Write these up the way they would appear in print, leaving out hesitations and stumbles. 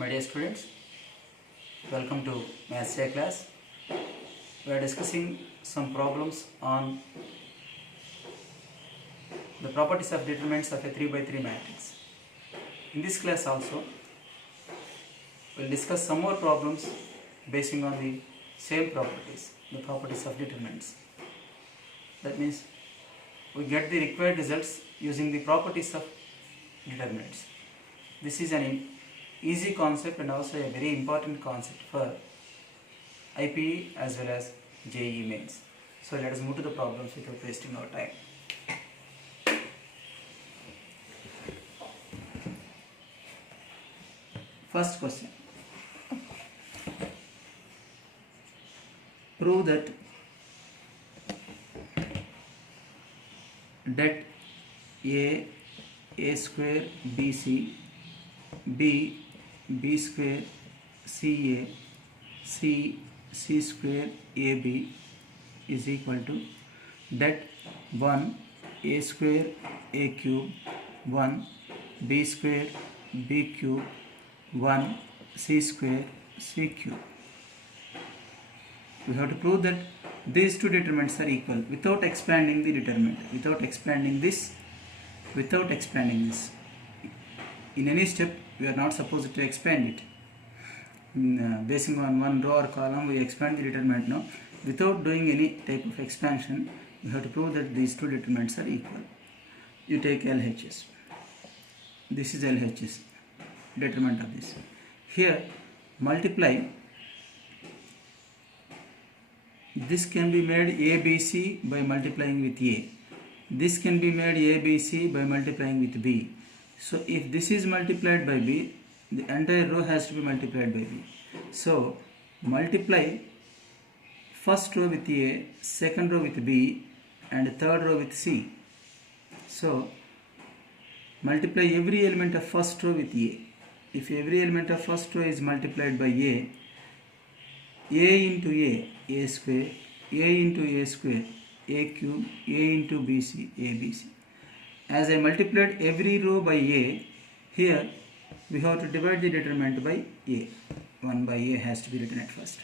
My dear students, welcome to Maths A class. We are discussing some problems on the properties of determinants of a 3 by 3 matrix. In this class also, we will discuss some more problems basing on the same properties, the properties of determinants. That means we get the required results using the properties of determinants. This is an easy concept and also a very important concept for IPE as well as JEE mains. So let us move to the problems without wasting our time. First question. Prove that A square BC, B square CA, C square AB is equal to that 1 A square A cube, 1 B square B cube, 1 C square C cube. We have to prove that these two determinants are equal without expanding the determinant, without expanding this. In any step, we are not supposed to expand it. Basing on one row or column, we expand the determinant now. Without doing any type of expansion, we have to prove that these two determinants are equal. You take LHS. This is LHS, determinant of this. Here, multiply. This can be made ABC by multiplying with A. This can be made ABC by multiplying with B. So if this is multiplied by B, the entire row has to be multiplied by B. So multiply first row with A, second row with B, and third row with C. So multiply every element of first row with A. If every element of first row is multiplied by A into A square, A into A square, A cube, A into BC, ABC. As I multiplied every row by A, here we have to divide the determinant by A. 1 by A has to be written at first.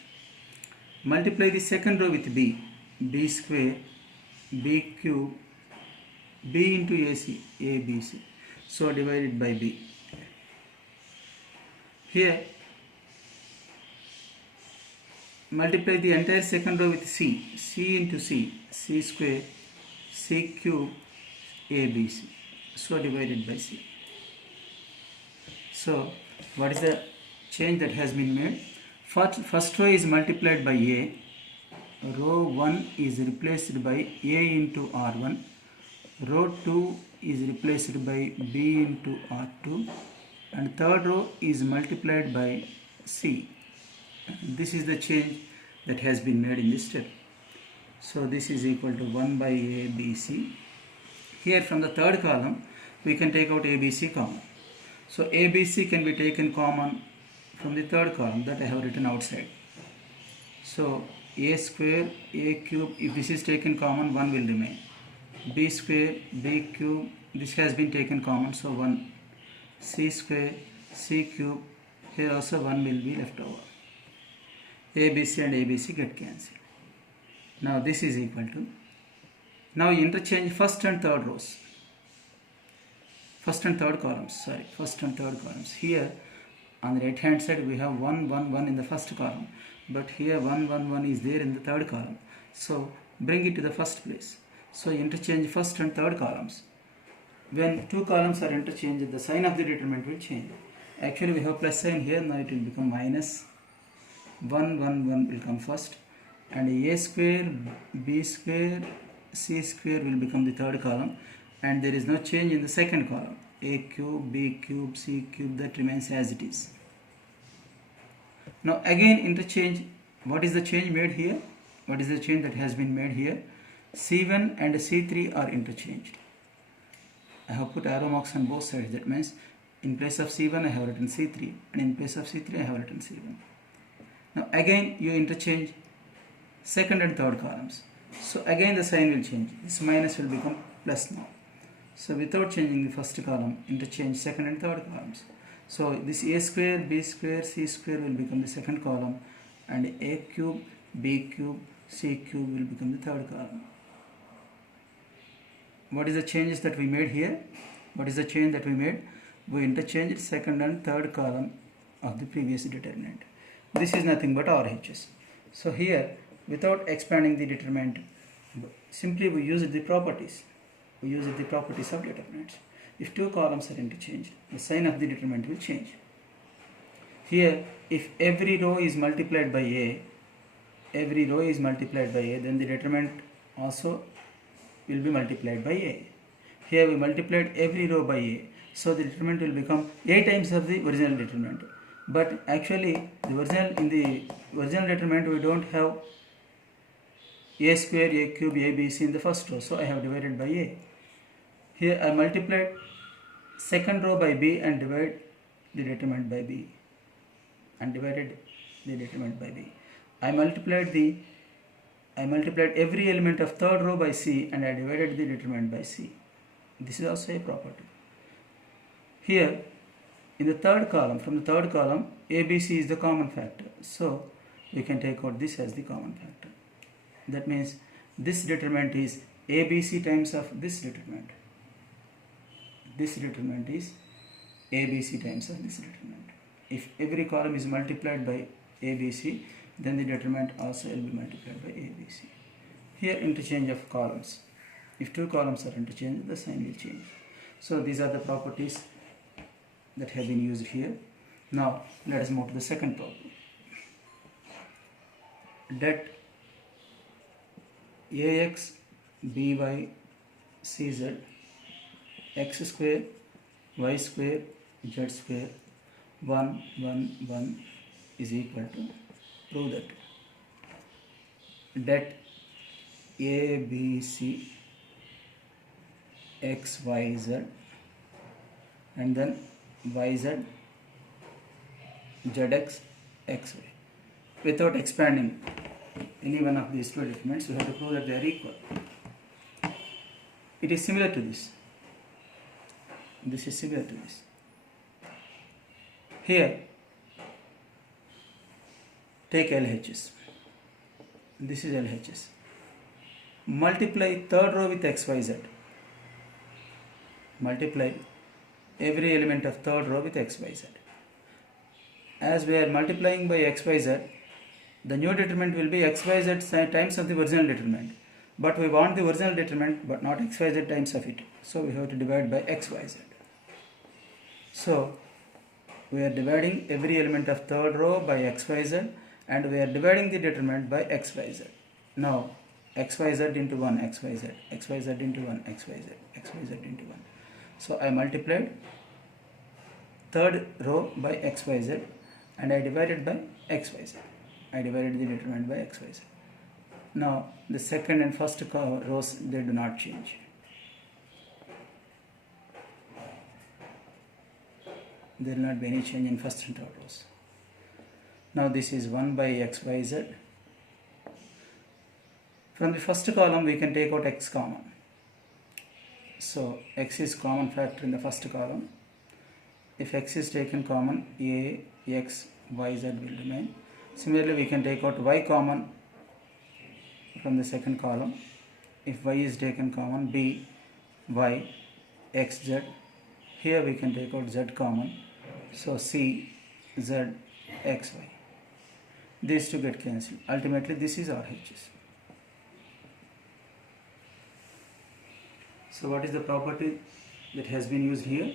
Multiply the second row with B, B square, B cube, B into AC, ABC. So divided by B. Here multiply the entire second row with C, C into C, C square, C cube, ABC. So divided by C. So what is the change that has been made? First row is multiplied by A, row 1 is replaced by A into R1, row 2 is replaced by B into R2, and third row is multiplied by C. This is the change that has been made in this step. So this is equal to 1 by ABC. Here from the third column, we can take out ABC common. So ABC can be taken common from the third column that I have written outside. So A square, A cube, if this is taken common, 1 will remain. B square, B cube, this has been taken common, so 1. C square, C cube, here also 1 will be left over. ABC and ABC get cancelled. Now this is equal to, now interchange first and third rows. First and third columns. Here on the right hand side we have 1, 1, 1 in the first column. But here 1, 1, 1 is there in the third column. So bring it to the first place. So interchange first and third columns. When two columns are interchanged, the sign of the determinant will change. Actually we have plus sign here, now it will become minus. 1, 1, 1 will come first, and A square, B square, C square will become the third column, and there is no change in the second column. A cube, B cube, C cube, that remains as it is. Now again interchange. What is the change made here? What is the change that has been made here? C1 and C3 are interchanged. I have put arrow marks on both sides. That means in place of C1 I have written C3, and in place of C3 I have written C1. Now again you interchange second and third columns. So again the sign will change. This minus will become plus now. So without changing the first column, interchange second and third columns. So this a square, b square, c square will become the second column, and a cube, b cube, c cube will become the third column. What is the changes that we made here? What is the change that we made? We interchanged second and third column of the previous determinant. This is nothing but RHS. So here, without expanding the determinant, simply we use the properties. We use the properties of determinants. If two columns are interchanged, the sign of the determinant will change. Here, if every row is multiplied by A, then the determinant also will be multiplied by A. Here we multiplied every row by A, so the determinant will become A times of the original determinant. But actually, in the original determinant we don't have A square, A cube, A, B, C in the first row, so I have divided by A. Here I multiplied second row by B and divided the determinant by B. I multiplied every element of third row by C and I divided the determinant by C. This is also a property. Here, in the third column, from the third column, ABC is the common factor. So, we can take out this as the common factor. That means this determinant is ABC times of this determinant. This determinant is ABC times of this determinant. If every column is multiplied by ABC, then the determinant also will be multiplied by ABC. Here, interchange of columns. If two columns are interchanged, the sign will change. So these are the properties that have been used here. Now let us move to the second problem. Det ax by cz x square y square z square 1 1 1 is equal to, prove that det ABC x y z and then yz zx xy. Without expanding any one of these two determinants, we have to prove that they are equal. It is similar to this. This is similar to this. Here, take LHS. This is LHS. Multiply third row with XYZ. Multiply every element of third row with XYZ. As we are multiplying by XYZ, the new determinant will be XYZ times of the original determinant. But we want the original determinant but not XYZ times of it. So we have to divide by XYZ. So we are dividing every element of third row by XYZ and we are dividing the determinant by XYZ. Now XYZ into 1 XYZ, XYZ into 1 XYZ, XYZ into 1. So I multiplied third row by XYZ and I divided by XYZ. I divided the determinant by XYZ. Now the second and first rows, they do not change. There will not be any change in first and third rows. Now this is 1 by XYZ. From the first column we can take out x common. So x is common factor in the first column. If x is taken common, a, x, y, z will remain. Similarly, we can take out y common from the second column. If y is taken common, b, y, x, z. Here we can take out z common. So c, z, x, y. These two get cancelled. Ultimately, this is RHS. So what is the property that has been used here?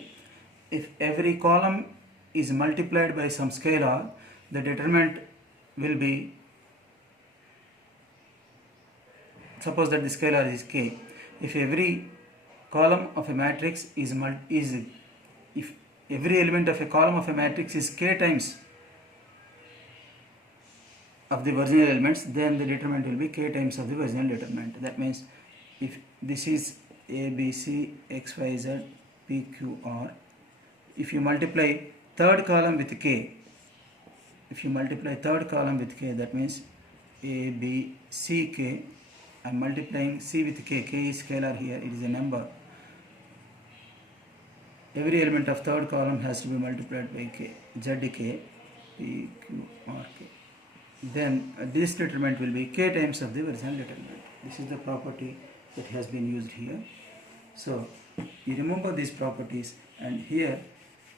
If every column is multiplied by some scalar, the determinant will be, suppose that the scalar is k. If every column of a matrix if every element of a column of a matrix is k times of the original elements, then the determinant will be k times of the original determinant. That means if this is a, B, C, X, Y, Z, P, Q, R. If you multiply third column with K, that means A, B, C, K. I am multiplying C with K. K is scalar here. It is a number. every element of third column has to be multiplied by k, zk, p, q, r, k. Then this determinant will be k times of the original determinant. This is the property that has been used here. So you remember these properties, and here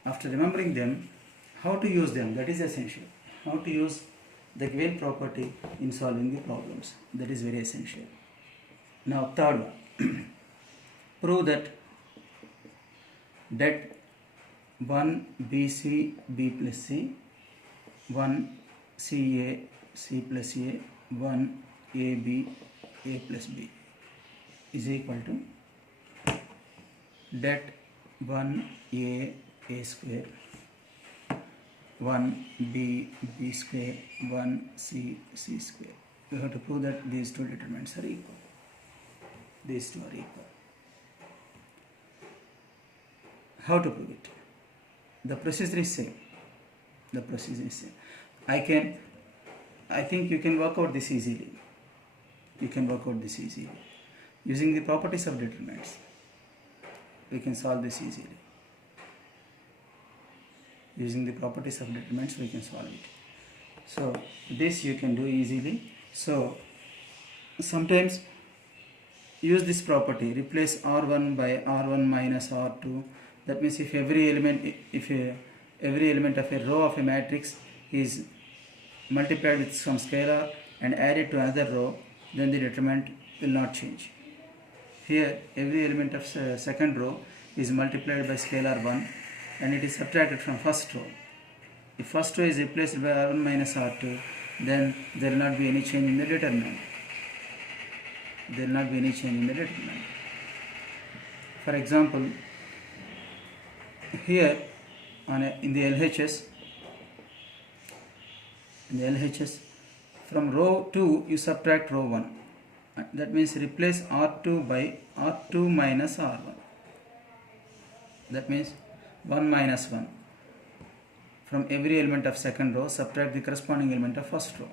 after remembering them, how to use them, that is essential. How to use the given property in solving the problems, that is very essential. Now third one, prove that 1 BC B plus C, 1 CA C plus A, 1 AB A plus B is equal to det 1 A square, 1 B square, 1 C square. You have to prove that these two determinants are equal. These two are equal. How to prove it? The procedure is same. The procedure is same. I think you can work out this easily. You can work out this easily. Using the properties of determinants, we can solve this easily. Using the properties of determinants, we can solve it. So this you can do easily. So sometimes use this property, replace R1 by R1 minus R2. That means if every element of a row of a matrix is multiplied with some scalar and added to another row, then the determinant will not change. Here every element of second row is multiplied by scalar 1 and it is subtracted from first row. If first row is replaced by R1 minus R2, then there will not be any change in the determinant. There will not be any change in the determinant. For example, here in the LHS, from row 2 you subtract row 1. That means replace R2 by R2 minus R1. That means 1 minus 1. From every element of second row, subtract the corresponding element of first row.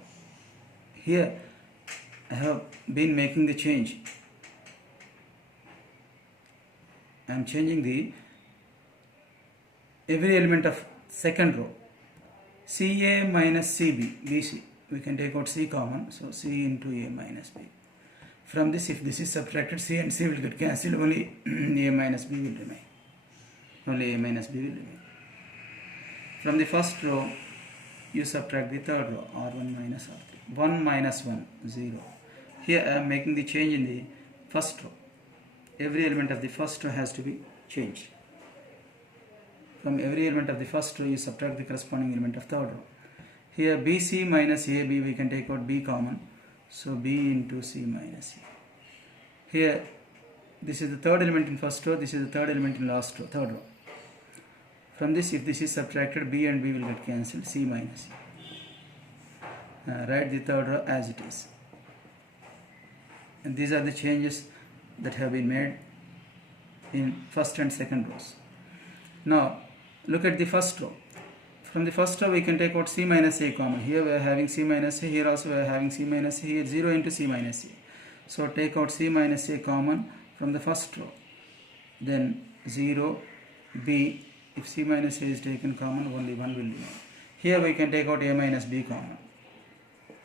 Here I have been making the change. I am changing the every element of second row. CA minus CB, BC. We can take out C common, so C into A minus B. From this, if this is subtracted, C and C will get cancelled, only A minus B will remain. Only A minus B will remain. From the first row, you subtract the third row, R1 minus R3. 1 minus 1, 0. Here I am making the change in the first row. Every element of the first row has to be changed. From every element of the first row, you subtract the corresponding element of third row. Here BC minus AB, we can take out B common. So B into C minus A. Here, this is the third element in first row, this is the third element in last row, third row. From this, if this is subtracted, B and B will get cancelled, C minus A. Write the third row as it is. And these are the changes that have been made in first and second rows. Now, look at the first row. From the first row, we can take out C minus A common. Here we are having C minus A, here also we are having C minus A, here 0 into C minus A. So take out C minus A common from the first row. Then 0, B, if C minus A is taken common, only 1 will remain. Here we can take out A minus B common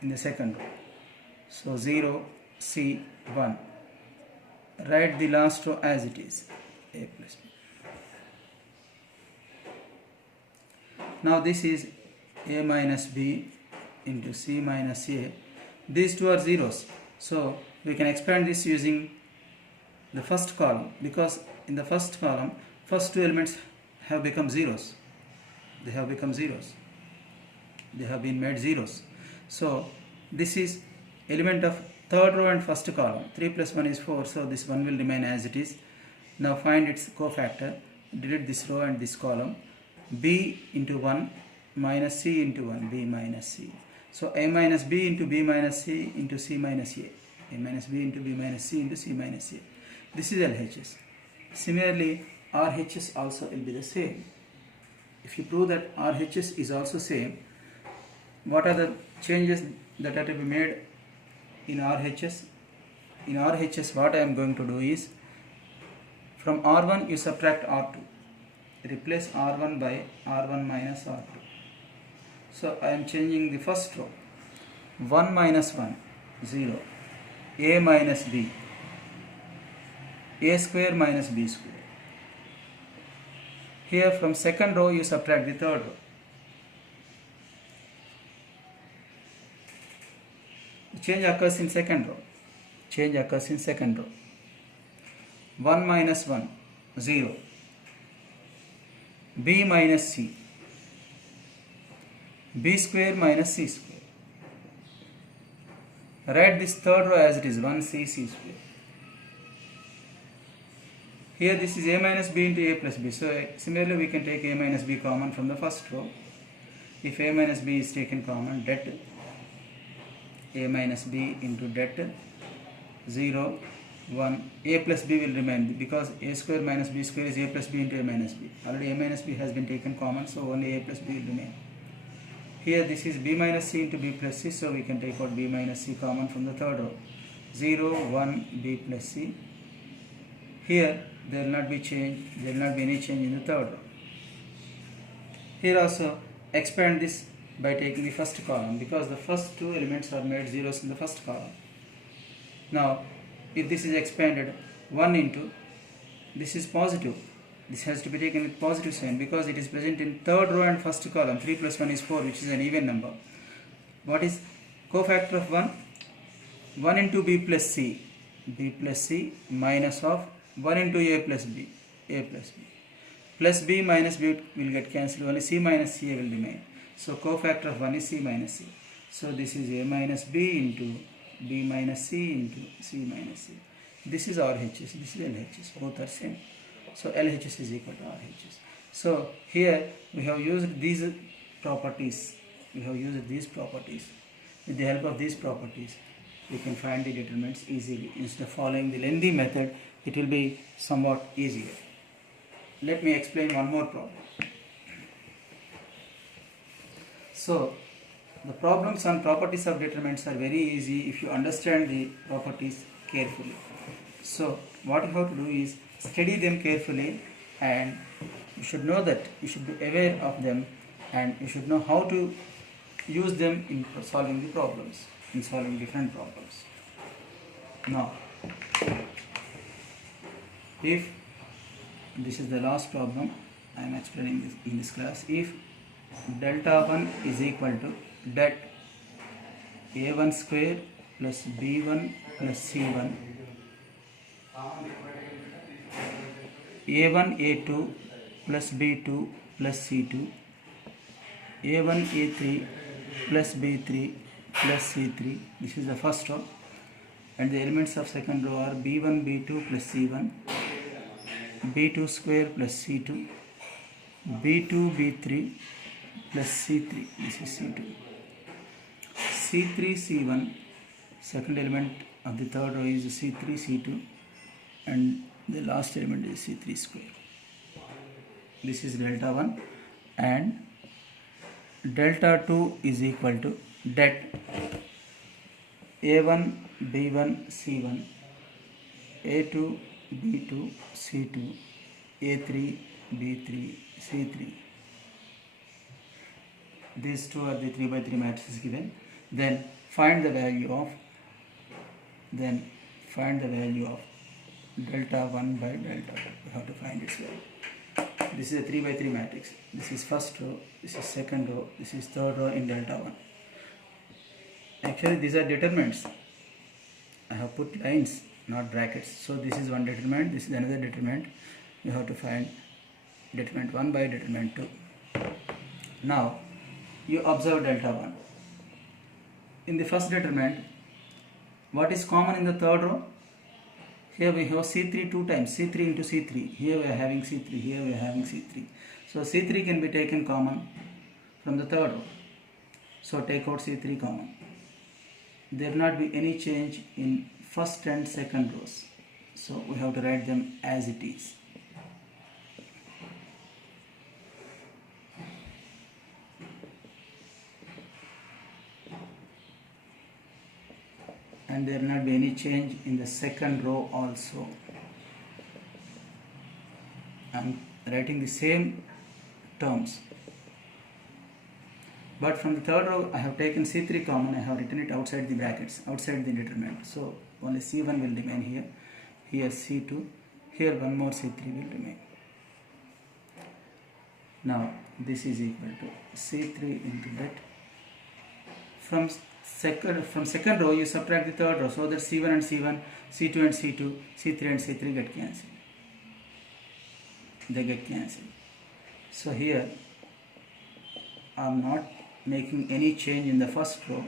in the second row. So 0, C, 1. Write the last row as it is, A plus B. Now this is A minus B into C minus A. These two are zeros. So we can expand this using the first column, because in the first column, first two elements have become zeros. They have become zeros. They have been made zeros. So this is element of third row and first column. 3 plus 1 is 4, so this 1 will remain as it is. Now find its cofactor. Delete this row and this column. B into 1 minus C into 1, B minus C. So A minus B into B minus C into C minus A. A minus B into B minus C into C minus A. This is LHS. Similarly, RHS also will be the same. If you prove that RHS is also same, what are the changes that are to be made in RHS? In RHS, what I am going to do is, from R1 you subtract R2. replace R1 by R1 minus R2. So I am changing the first row. 1 minus 1, 0. A minus B. A square minus B square. Here from second row you subtract the third row. The change occurs in second row. Change occurs in second row. 1 minus 1, 0. B minus C. B square minus C square. Write this third row as it is, 1C C square. Here this is A minus B into A plus B. So similarly we can take A minus B common from the first row. If A minus B is taken common, det A minus B into det 0, 1. A plus B will remain because A square minus B square is A plus B into A minus B. Already A minus B has been taken common, so only A plus B will remain. Here this is B minus C into B plus C, so we can take out B minus C common from the third row. 0, 1, B plus C. Here there will not be any change in the third row. Here also expand this by taking the first column because the first two elements are made zeros in the first column. Now if this is expanded, 1 into, this is positive. This has to be taken with positive sign because it is present in third row and first column. 3 plus 1 is 4, which is an even number. What is cofactor of 1? 1 into B plus C. B plus C minus of 1 into A plus B. A plus B. Plus B minus B will get cancelled. Only C minus C will remain. So cofactor of 1 is C minus C. So this is A minus B into B minus C into C minus C. This is RHS, this is LHS, both are same. So LHS is equal to RHS. So here we have used these properties. With the help of these properties, we can find the determinants easily. Instead of following the lengthy method, it will be somewhat easier. Let me explain one more problem. So the problems on properties of determinants are very easy if you understand the properties carefully. So what you have to do is study them carefully, and you should know that you should be aware of them, and you should know how to use them in solving the problems, in solving different problems. Now, if this is the last problem I am explaining this in this class, if delta 1 is equal to det a1 square plus b1 plus c1, a1 a2 plus b2 plus c2, a1 a3 plus b3 plus c3. This is the first row, and the elements of second row are b1 b2 plus c1, b2 square plus c2, b2 b3 plus c3. This is c2. c3 c1, second element of the third row is c3 c2, and the last element is c3 square. This is delta 1, and delta 2 is equal to det a1 b1 c1, a2 b2 c2, a3 b3 c3. These two are the 3 by 3 matrices given. Then find the value of delta 1 by delta 2. We have to find its value. This is a 3 by 3 matrix. This is first row, this is second row, this is third row in delta 1. Actually these are determinants. I have put lines, not brackets. So this is one determinant, this is another determinant. You have to find determinant 1 by determinant 2. Now you observe delta 1. In the first determinant, what is common in the third row? Here we have C3 two times, C3 into C3. Here we are having C3, here we are having C3. So C3 can be taken common from the third row. So take out C3 common. There will not be any change in first and second rows. So we have to write them as it is. And there will not be any change in the second row also. And writing the same terms. But from the third row, I have taken C3 common. I have written it outside the brackets, outside the determinant. So only C1 will remain here. Here C2. Here one more C3 will remain. Now this is equal to C3 into that. From second row, you subtract the third row, so that C1 and C1, C2 and C2, C3 and C3 get cancelled. They get cancelled. So here I am not making any change in the first row.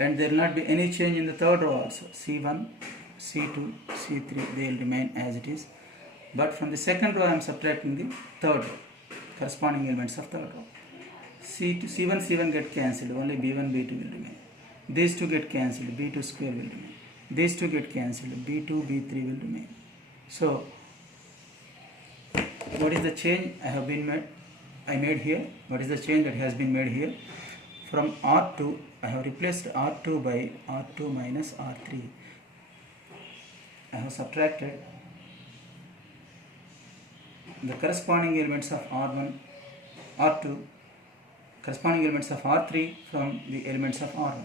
And there will not be any change in the third row also. C1, C2, C3, they will remain as it is. But from the second row I am subtracting the third row, corresponding elements of third row. C2, C1, C1 get cancelled, only B1, B2 will remain. These two get cancelled, B2 square will remain. These two get cancelled, B2, B3 will remain. So, what is the change I made here? What is the change that has been made here? From R2, I have replaced R2 by R2 minus R3. I have subtracted the corresponding elements of R1, R2, corresponding elements of R3 from the elements of R1.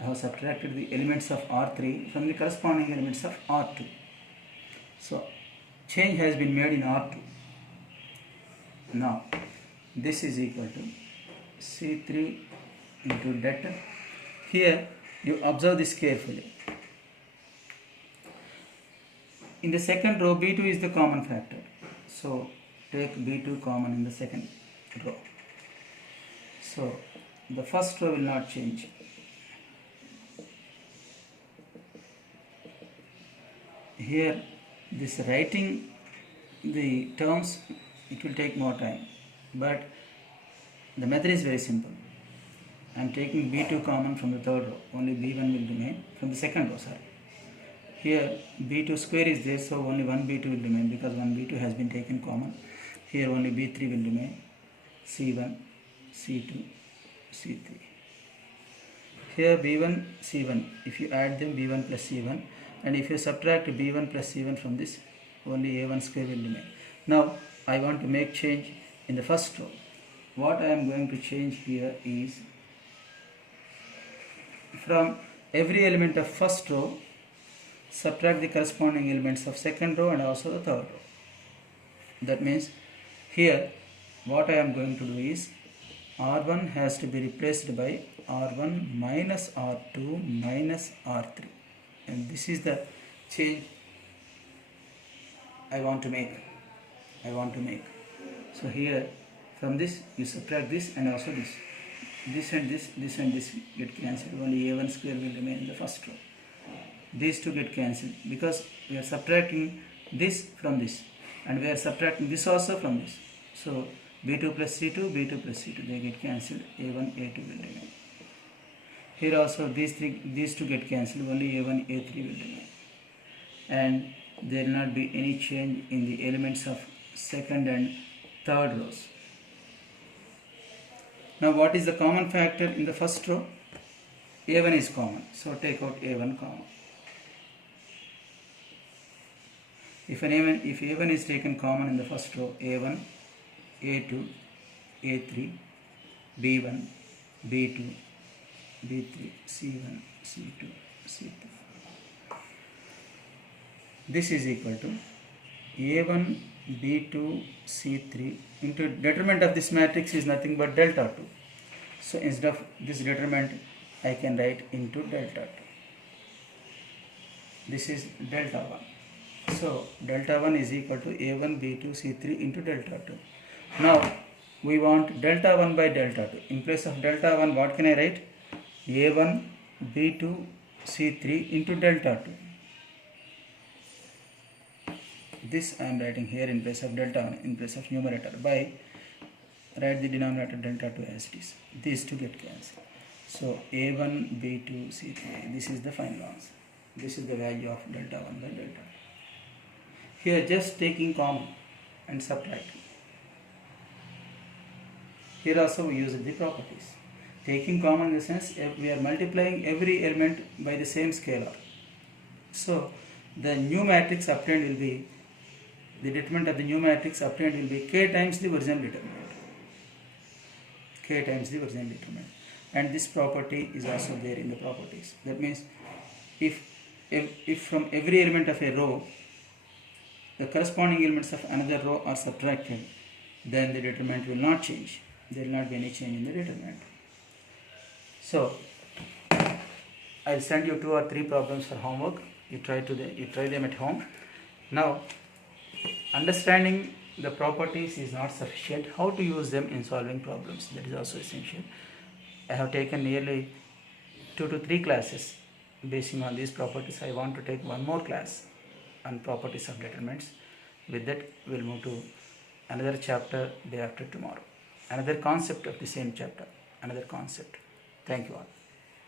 I have subtracted the elements of R3 from the corresponding elements of R2. So, change has been made in R2. Now, this is equal to C3 into delta. Here, you observe this carefully. In the second row, B2 is the common factor. So, take B2 common in the second row. So, the first row will not change. Here, this writing the terms, it will take more time, but the method is very simple. I am taking B2 common from the third row, only B1 will remain from the second row, sorry. Here B2 square is there, so only one B2 will remain because one B2 has been taken common. Here only B3 will remain, C1, C2, C3. Here B1, C1, if you add them, B1 plus C1, and if you subtract B1 plus C1 from this, only A1 square will remain. Now I want to make change in the first row. What I am going to change here is, from every element of first row, subtract the corresponding elements of second row and also the third row. That means here what I am going to do is, R1 has to be replaced by R1 minus R2 minus R3, and this is the change I want to make. So here from this you subtract this and also this. This and this get cancelled. Only A1 square will remain in the first row. These two get cancelled because we are subtracting this from this, and we are subtracting this also from this. So B2 plus C2, B2 plus C2, they get cancelled. A1, A2 will remain. Here also these two get cancelled. Only A1, A3 will remain, and there will not be any change in the elements of second and third rows. Now what is the common factor in the first row? A1 is common, so take out A1 common. If A1 is taken common in the first row, A1, A2, A3, B1, B2, B3, C1, C2, C3. This is equal to A1, B2, C3 into determinant of this matrix is nothing but delta 2. So instead of this determinant, I can write into delta 2. This is delta 1. So delta 1 is equal to A1, B2, C3 into delta 2. Now we want delta 1 by delta 2. In place of delta 1, what can I write? A1, B2, C3 into delta 2. This I am writing here in place of delta 1, in place of numerator, by write the denominator delta 2 as it is. These two get cancelled. So A1, B2, C3, this is the final answer. This is the value of delta 1 by delta 2. Here just taking common and subtracting. Here also we use the properties. Taking common in the sense we are multiplying every element by the same scalar. So the new matrix obtained will be, the determinant of the new matrix obtained will be k times the original determinant. K times the original determinant. And this property is also there in the properties. That means if from every element of a row the corresponding elements of another row are subtracted, then the determinant will not change. There will not be any change in the determinant. So I'll send you 2 or 3 problems for homework. You try them at home. Now, understanding the properties is not sufficient. How to use them in solving problems, that is also essential. I have taken nearly 2 to 3 classes basing on these properties. I want to take one more class on properties of determinants. With that, we'll move to another chapter day after tomorrow. Another concept of the same chapter. Another concept. Thank you all.